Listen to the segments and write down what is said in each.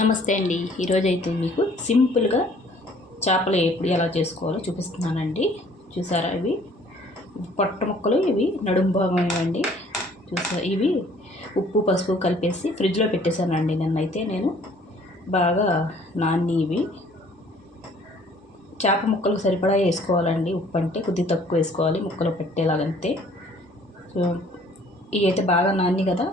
నమస్తే అండి. ఈరోజు అయితే మీకు సింపుల్గా చేపలు ఎప్పుడు ఎలా చేసుకోవాలో చూపిస్తున్నానండి. చూసారా ఇవి? పొట్ట ముక్కలు ఇవి నడుము భాగం ఇవ్వండి ఇవి ఉప్పు పసుపు కలిపేసి ఫ్రిడ్జ్లో పెట్టేశానండి నిన్నైతే నేను. బాగా నాన్ని ఇవి. చేప ముక్కలకు సరిపడా వేసుకోవాలండి. ఉప్పు అంటే కొద్దిగా తక్కువ వేసుకోవాలి ముక్కలు పెట్టేలాగంతే. సో ఇవి అయితే బాగా నాన్ని కదా.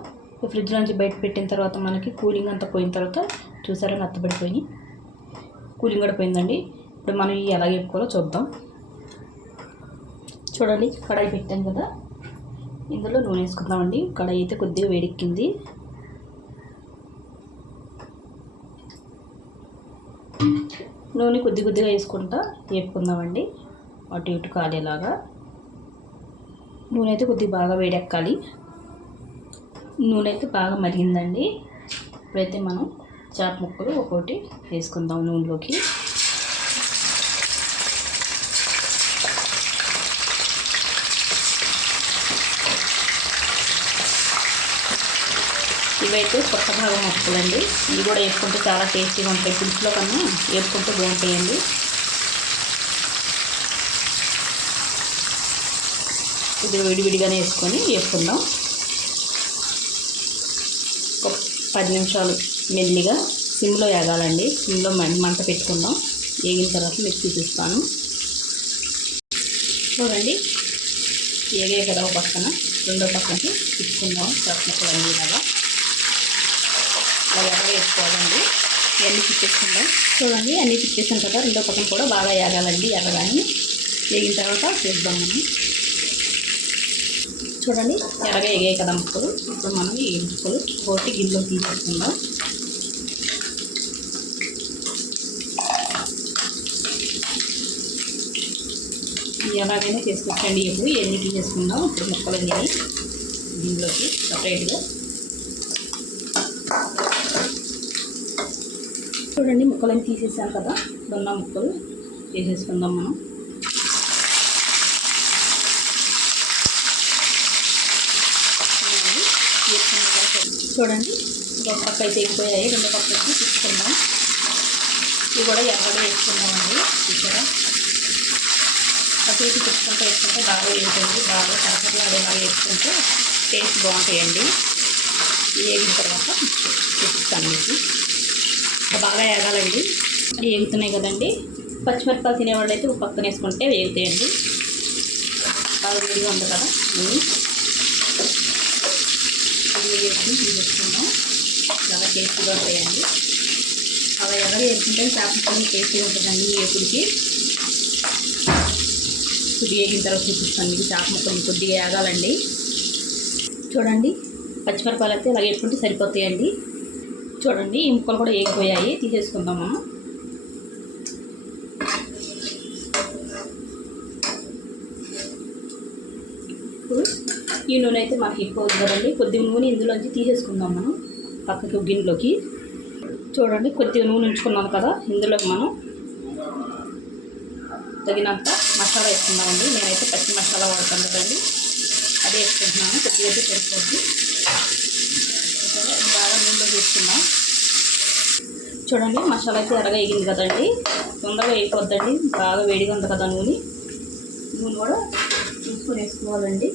ఫ్రిడ్జ్ నుంచి బయట పెట్టిన తర్వాత మనకి కూలింగ్ అంతా పోయిన తర్వాత చూసారా మెత్తబడిపోయి కూలింగ్ కూడా పోయిందండి. ఇప్పుడు మనం ఇవి ఎలా వేపుకోవాలో చూద్దాం. చూడండి కడాయి పెట్టాం కదా. ఇందులో నూనె వేసుకుందామండి. కడాయి అయితే కొద్దిగా వేడెక్కింది. నూనె కొద్ది కొద్దిగా వేసుకుంటా వేపుకుందామండి. అటు ఇటు కాలేలాగా. నూనె అయితే కొద్దిగా బాగా వేడెక్కాలి. నూనె అయితే బాగా మరిగిందండి. ఇప్పుడైతే మనం చేప ముక్కలు ఒక్కొక్కటి వేసుకుందాం నూనెలోకి. ఇవైతే కొత్త భాగం ముక్కలండి. ఇవి కూడా వేసుకుంటే చాలా టేస్టీగా ఉంటాయి. పులుసులో కన్నా వేసుకుంటే బాగుంటాయండి. ఇది విడివిడిగానే వేసుకొని వేసుకుందాం ఒక పది నిమిషాలు మెల్లిగా సిమ్లో ఎగాలండి సిమ్లో మంట పెట్టుకుందాం. ఏగిన తర్వాత మీకు చూపిస్తాను. చూడండి. ఏగే కదా ఒక పక్కన. రెండో పక్కనకి తిప్పుకుందాం చట్నీలు అన్నీ ఇలాగా అలా. వేసుకోవాలండి. ఇవన్నీ తిప్పేసుకుందాం. చూడండి అన్నీ తిప్పేసిన తర్వాత రెండో పక్కన కూడా బాగా ఎగాలండి ఎగగాని వేగిన తర్వాత చేద్దాం మనం. చూడండి. ఎర్రగా ఎగాయి కదా ముక్కలు. ఇప్పుడు మనం ఈ ముక్కలు పోటీ గిన్నెలో తీసేసుకుందాం ఎలాగైనా చేసుకొచ్చండి ఇప్పుడు ఎన్ని చేసుకుందాం? ఇప్పుడు ముక్కలన్నీ గిన్నెలోకి సపరేట్గా. చూడండి ముక్కలన్నీ తీసేసాం కదా. దొన్న ముక్కలు వేసేసుకుందాం మనం. చూడండి. రెండు పక్క అయితే ఎగిపోయాయి రెండు పక్కలకి తీసుకుందాం. ఇవి కూడా ఎర్రగా వేసుకున్నామండి ఇక్కడ. అటు ఇటు తిప్పుకుంటూ వేసుకుంటే బాగా వేసుకుంటే బాగా కరకరలు అదేలాగా వేసుకుంటే టేస్ట్ బాగుంటాయండి. వేగిన తర్వాత చూపిస్తాను మీకు. బాగా వేగాలండి. వేగుతున్నాయి కదండి. పచ్చిమిరపకాయలు తినేవాళ్ళు అయితే ఒక పక్కన వేసుకుంటే వేగుతాయండి. బాగా వేడిగా ఉంది కదా. నూనె వేసి వేసుకుని చాలా టేస్టీగా ఉంటాయండి అలా ఎవరు వేసుకుంటే చేపలు టేస్టీగా ఉంటుందండి వేపుడికి కొద్దిగా వేగిన తర్వాత చూపిస్తాను మీకు చేప ముక్కలు కొద్దిగా వేగాలండి చూడండి. పచ్చిమిరపాలు అయితే అలాగే వేసుకుంటే సరిపోతాయండి. చూడండి ఈ ముక్కలు కూడా వేగిపోయాయి తీసేసుకుందాం మనం ఈ నూనె అయితే మాకు ఎక్కువ కదండి. కొద్దిగా నూనె ఇందులోంచి తీసేసుకుందాం మనం. పక్కకి గిన్నెలోకి. చూడండి కొద్దిగా నూనె ఉంచుకున్నాం కదా ఇందులోకి మనం తగినంత మసాలా వేసుకుందామండి. నేనైతే పచ్చి మసాలా వాడతాను కదండి. అదే వేసుకుంటున్నాను కొద్దిగా అయితే సరిపోద్ది బాగా నూనెలో వేసుకున్నాం చూడండి మసాలా అయితే ఎరగా వేగింది కదండి. తొందరగా వేయిపోద్దండి బాగా వేడిగా ఉంది కదా నూనె. నూనె కూడా చూసుకొని వేసుకోవాలండి.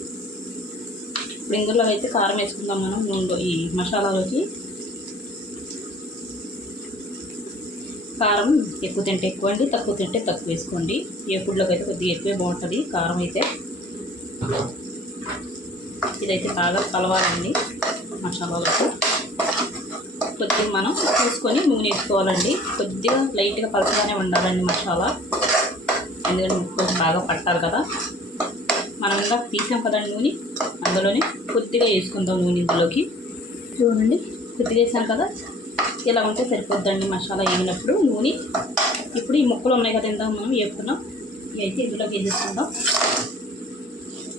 ఇప్పుడు అయితే కారం వేసుకుందాం మనం నూనెలో ఈ మసాలాలోకి. కారం ఎక్కువ తింటే ఎక్కువ అండి తక్కువ తింటే తక్కువ వేసుకోండి. ఏ ఫుడ్లోకి అయితే కొద్దిగా ఎక్కువే బాగుంటుంది కారం అయితే. ఇదైతే బాగా కలవాలండి మసాలాలకు. కొద్దిగా మనం చూసుకొని నూనె వేసుకోవాలండి. కొద్దిగా లైట్గా పలచగానే ఉండాలండి మసాలా. ఎందుకంటే ముక్కు బాగా పట్టాలి కదా. మనం ఇంకా తీసాం కదండి నూనె. అందులోనే కొద్దిగా వేసుకుందాం నూనె ఇందులోకి. చూడండి కొద్దిగా వేసాం కదా. ఇలా ఉంటే సరిపోద్దండి మసాలా వేగినప్పుడు నూనె. ఇప్పుడు ఈ ముక్కలు ఉన్నాయి కదా ఇందాక మనం వేపుకున్నాం. ఇవి అయితే ఇందులోకి వేసేసుకుందాం.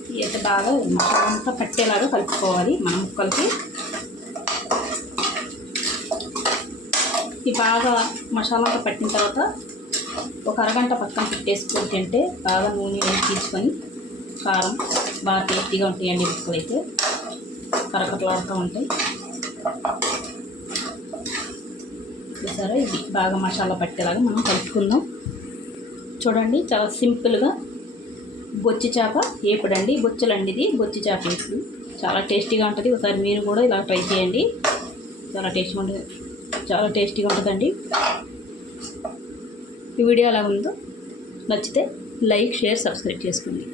ఇవి అయితే బాగా మసాలా అంతా పట్టేలాగా కలుపుకోవాలి మన ముక్కలకి. ఇది బాగా మసాలా అంతా పట్టిన తర్వాత ఒక అరగంట పక్కన పెట్టేసుకొని తింటే బాగా నూనె వేసి తీసుకొని కారం బాగా టేస్టీగా ఉంటాయండి ముక్కలు అయితే కరకట్లాడుతూ ఉంటాయి. చూసారా? ఇది బాగా మసాలా పట్టేలాగా మనం కలుపుకుందాం. చూడండి చాలా సింపుల్గా బొచ్చి చేప ఏపడండి. బొచ్చలండి ఇది బొచ్చి చేప వేపుడు చాలా టేస్టీగా ఉంటుంది. ఒకసారి మీరు కూడా ఇలా ట్రై చేయండి. చాలా టేస్టీగా ఉంటుంది. చాలా టేస్టీగా ఉంటుందండి. ఈ వీడియో ఎలా ఉందో నచ్చితే లైక్ షేర్ సబ్స్క్రైబ్ చేసుకోండి.